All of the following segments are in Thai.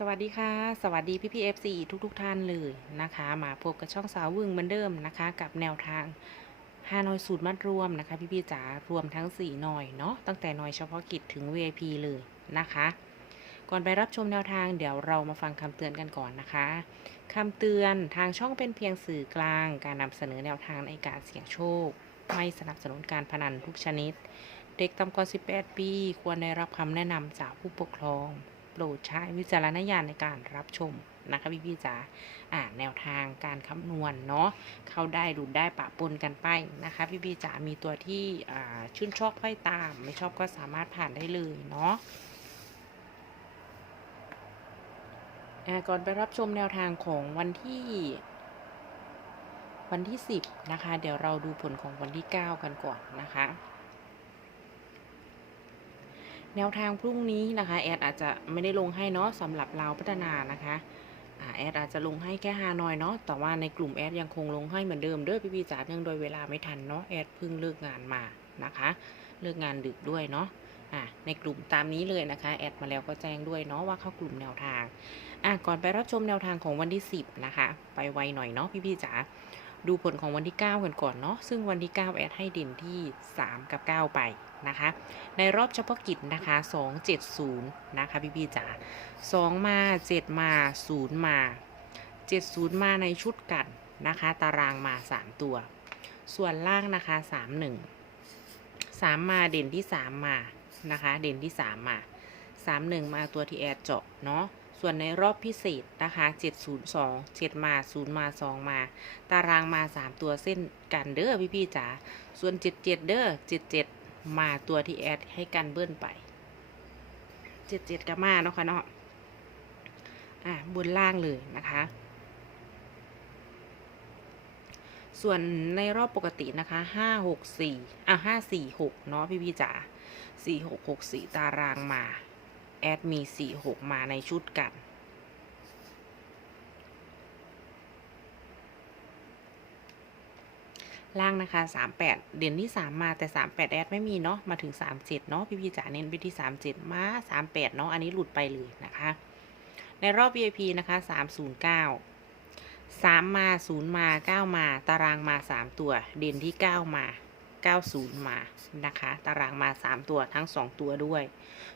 สวัสดีค่ะ สวัสดีพี่พีเอฟซีทุกทุกท่านเลยนะคะ มาพบกับช่องสาววึงเหมือนเดิมนะคะ กับแนวทางฮานอยสูตรมัดรวมนะคะ พี่พี่จ๋ารวมทั้ง4หน่อยเนาะตั้งแต่หน่อยเฉพาะกิจถึง VIP เลยนะคะ ก่อนไปรับชมแนวทางเดี๋ยวเรามาฟังคำเตือนกันก่อนนะคะคำเตือนทางช่องเป็นเพียงสื่อกลาง การนำเสนอแนวทางในการเสี่ยงโชค ไม่สนับสนุนการพนันทุกชนิด เด็กต่ำกว่า 18 ปี ควรได้รับคำแนะนำจากผู้ปกครอง โปรดใช้วิจารณญาณในการรับชมนะคะพี่พี่ๆจ๋าอ่าแนวทางการคำนวณเนาะเข้าได้ดูได้ปะปนกันไปนะคะ พี่พี่ๆจ๋ามีตัวที่อ่าชื่นชอบค่อยตาม ไม่ชอบก็สามารถผ่านได้เลยเนาะอ่าก่อนไปรับชมแนวทางของวันที่วันที่ 10 นะคะ เดี๋ยวเราดูผลของวันที่ 9 กันก่อนนะคะ แนวทางพรุ่งนี้นะคะแอดอาจจะไม่ได้ลงให้เนาะสำหรับเราพัฒนานะคะแอดอาจจะลงให้แค่ฮานอยเนาะแต่ว่าในกลุ่มแอดยังคงลงให้เหมือนเดิมเด้อพี่พี่จ๋าเนื่องโดยเวลาไม่ทันเนาะแอดเพิ่งเลิกงานมานะคะ เลิกงานดึกด้วยเนาะอ่าในกลุ่มตามนี้เลยนะคะแอดมาแล้วก็แจ้งด้วยเนาะว่าเข้ากลุ่มแนวทางอะก่อนไปรับชมแนวทางของวันที่ 10 นะคะ ไปไวหน่อยเนาะพี่พี่จ๋า ดูผลของวันที่ 9 กันก่อนเนาะซึ่งวันที่ 9 แอดให้เด่นที่ 3 กับ 9 ไปนะคะ ในรอบเฉพาะกิจนะคะ 270 นะคะพี่พี่จ๋า2 มา 7 มา 0 มา 70 มาในชุดกันนะคะ ตารางมา 3 ตัว ส่วนล่างนะคะ 31 3 มาเด่นที่ 3 มานะคะ เด่นที่ 3 มา 31 มาตัวที่แอดเจาะเนาะ ส่วนในรอบพิเศษนะคะ702 7 มา 0 มา 2 มา ตารางมา 3 ตัวเส้นกันเด้อพี่พี่ๆจ๋า ส่วน 77 เด้อ 77 มาตัวที่แอดให้กันเบิ้ลไป 77กับมาเนาะค่ะเนาะ อะบนล่างเลยนะคะส่วนในรอบปกตินะคะ 5 6 4 อะ 5 4 6 เนาะพี่พี่ๆจ๋า4 6 6 4 ตารางมา แอดมี4 6มาในชุดกัน ล่างนะคะ38เด่นที่3มาแต่38แอดไม่มีเนาะมาถึง37เนาะพี่พี่ๆจ๋าเน้นไปที่37มา38เนาะอันนี้หลุดไปเลยนะคะ ในรอบ VIP นะคะ309 3มา0มา9มา ตารางมา3ตัว เด่นที่9มา 90 มานะคะ ตารางมา 3 ตัวทั้ง 2 ตัวด้วย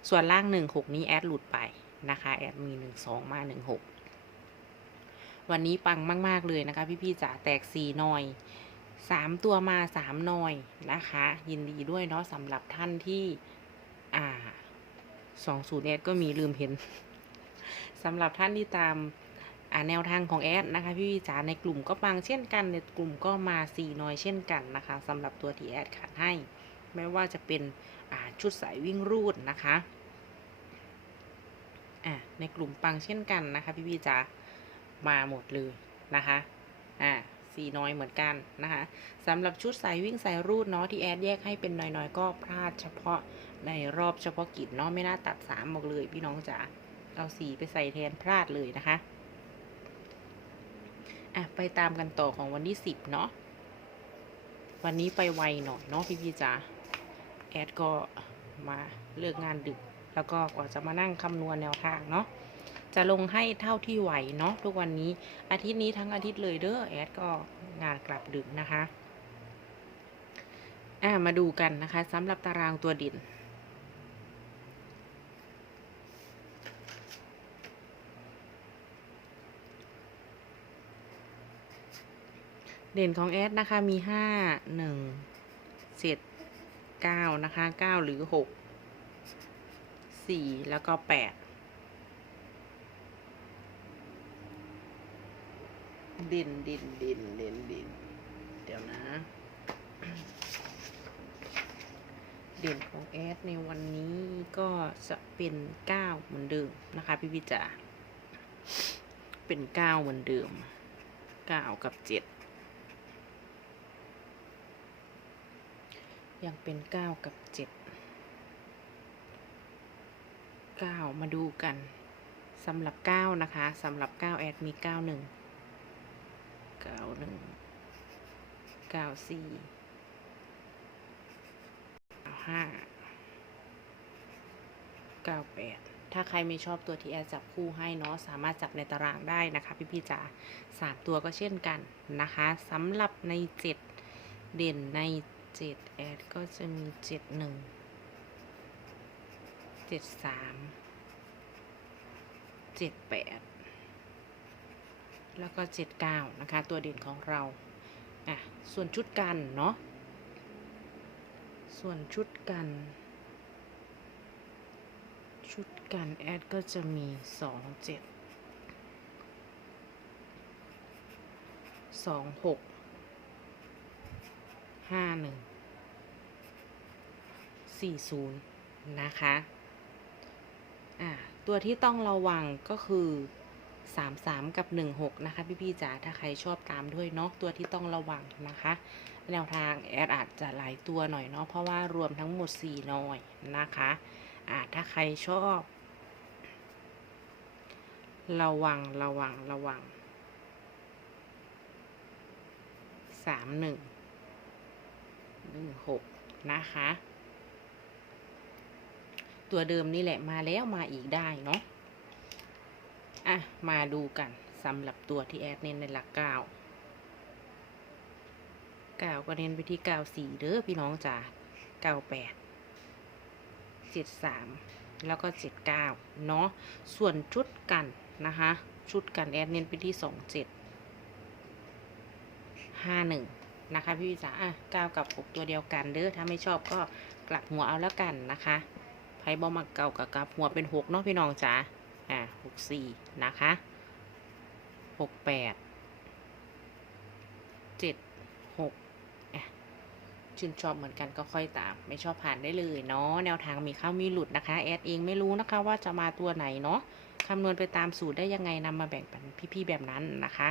ส่วนล่าง 16 นี้แอดหลุดไปนะคะ แอดมี 12 มา 16 วันนี้ปังมาก ๆ เลยนะคะ พี่ ๆจ๋าแตก 4 หน่อย 3 ตัวมา 3 หน่อยนะคะ ยินดีด้วยเนาะสำหรับท่านที่ อ่า20แอดก็มีลืมเห็นสำหรับท่านที่ตาม แนวทางของแอดนะคะพี่จ๋าในกลุ่มก็ปังเช่นกันในกลุ่มก็มาสี่น้อยเช่นกันนะคะสำหรับตัวที่แอดขัดให้ ไม่ว่าจะเป็นชุดสายวิ่งรูดนะคะในกลุ่มปังเช่นกันนะคะพี่พี่จ๋ามาหมดเลยนะคะอ่าสี่น้อยเหมือนกันนะคะสำหรับชุดสายวิ่งสายรูดเนาะที่แอดแยกให้เป็นน้อยๆ ก็พลาดเฉพาะในรอบเฉพาะกิจเนาะไม่น่าตัดสามออกเลยพี่น้องจ๋าเอาสีไปใส่แทนพลาดเลยนะคะ อะไปตามกันต่อของวันที่สิบเนาะวันนี้ไปไวหน่อยเนาะพี่พี่ๆจ๋าแอดก็มาเลิกงานดึก แล้วก็กว่าจะมานั่งคำนวณแนวทางเนาะจะลงให้เท่าที่ไหวเนาะทุกวันนี้อาทิตย์นี้ทั้งอาทิตย์เลยเด้อแอดก็งานกลับดึกนะคะอะมาดูกันนะคะสำหรับตารางตัวด่น เด่นของแอดนะคะมีห้าหนึ่งเจ็ดเก้านะคะเก้าหรือหกสี่แล้วก็แปดเด่นเด่นเด่นเด่นเด่นเดี๋ยวนะ เด่นของแอดในวันนี้ก็จะเป็นเก้าเหมือนเดิมนะคะพี่พิจาเป็นเก้าเหมือนเดิมเก้ากับเจ็ด ยังเป็นเก้ากับเจ็ดเก้ามาดูกันสำหรับเก้านะคะสำหรับเก้าแอดมีเก้าหนึ่งเก้าหนึ่งเก้าสี่เก้าห้าเก้าแปดถ้าใครไม่ชอบตัวที่แอดจับคู่ให้เนาะสามารถจับในตารางได้นะคะ พี่ๆจ๋าสามตัวก็เช่นกันนะคะสำหรับในเจ็ดเด่นใน เจ็ดแอดก็จะมีเจ็ดหนึ่งเจ็ดสามเจ็ดแปดแล้วก็เจ็ดเก้านะคะ ตัวเด่นของเราอะส่วนชุดกันเนาะส่วนชุดกัน ชุดกันแอดก็จะมีสองเจ็ดสองหกห้าหนึ่ง สี่ศูนย์นะคะอ่าตัวที่ต้องระวังก็คือสามสามกับหนึ่งหกนะคะ พี่ๆจ๋าถ้าใครชอบตามด้วยเนาะตัวที่ต้องระวังนะคะ แนวทางแอดอาจจะหลายตัวหน่อยเนาะเพราะว่ารวมทั้งหมดสี่หน่อยนะคะอ่าถ้าใครชอบ ระวังระวังระวังสามหนึ่งหนึ่งหกนะคะ ตัวเดิมนี่แหละมาแล้วมาอีกได้เนาะอะ มาดูกันสำหรับตัวที่แอดเน้นในหลักเก้าเก้าก็เน้นไปที่เก้าสี่เด้อพี่น้องจ๋าเก้าแปดเจ็ดสามแล้วก็เจ็ดเก้าเนาะส่วนชุดกันนะคะ ชุดกันแอดเน้นไปที่สองเจ็ดห้าหนึ่งนะคะพี่วิจ๋าอะเก้ากับหกตัวเดียวกันเด้อถ้าไม่ชอบก็กลับหัวเอาแล้วกันนะคะ ไพ่บอมักเก่ากับกับหัวเป็นหกเนาะพี่น้องจ๋าอะหกสี่นะคะหกแปดเจ็ดหกอะชื่นชอบเหมือนกันก็ค่อยตาม ไม่ชอบผ่านได้เลยเนาะแนวทางมีเข้ามีหลุดนะคะ แอดเองไม่รู้นะคะว่าจะมาตัวไหนเนาะคำนวณไปตามสูตรได้ยังไงนำมาแบ่งปันพี่ๆแบบนั้นนะคะ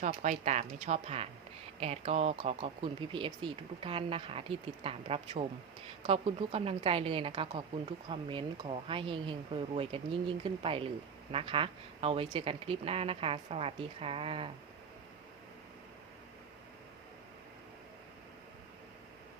ชอบก็ตามไม่ชอบผ่าน แอดก็ขอขอบคุณพี่พีเอฟซีทุกๆท่านนะคะ ที่ติดตามรับชม ขอบคุณทุกกำลังใจเลยนะคะ ขอบคุณทุกคอมเมนต์ ขอให้เฮงเฮงๆรวยๆกันยิ่งยิ่งขึ้นไปเลยนะคะ เอาไว้เจอกันคลิปหน้านะคะ สวัสดีค่ะ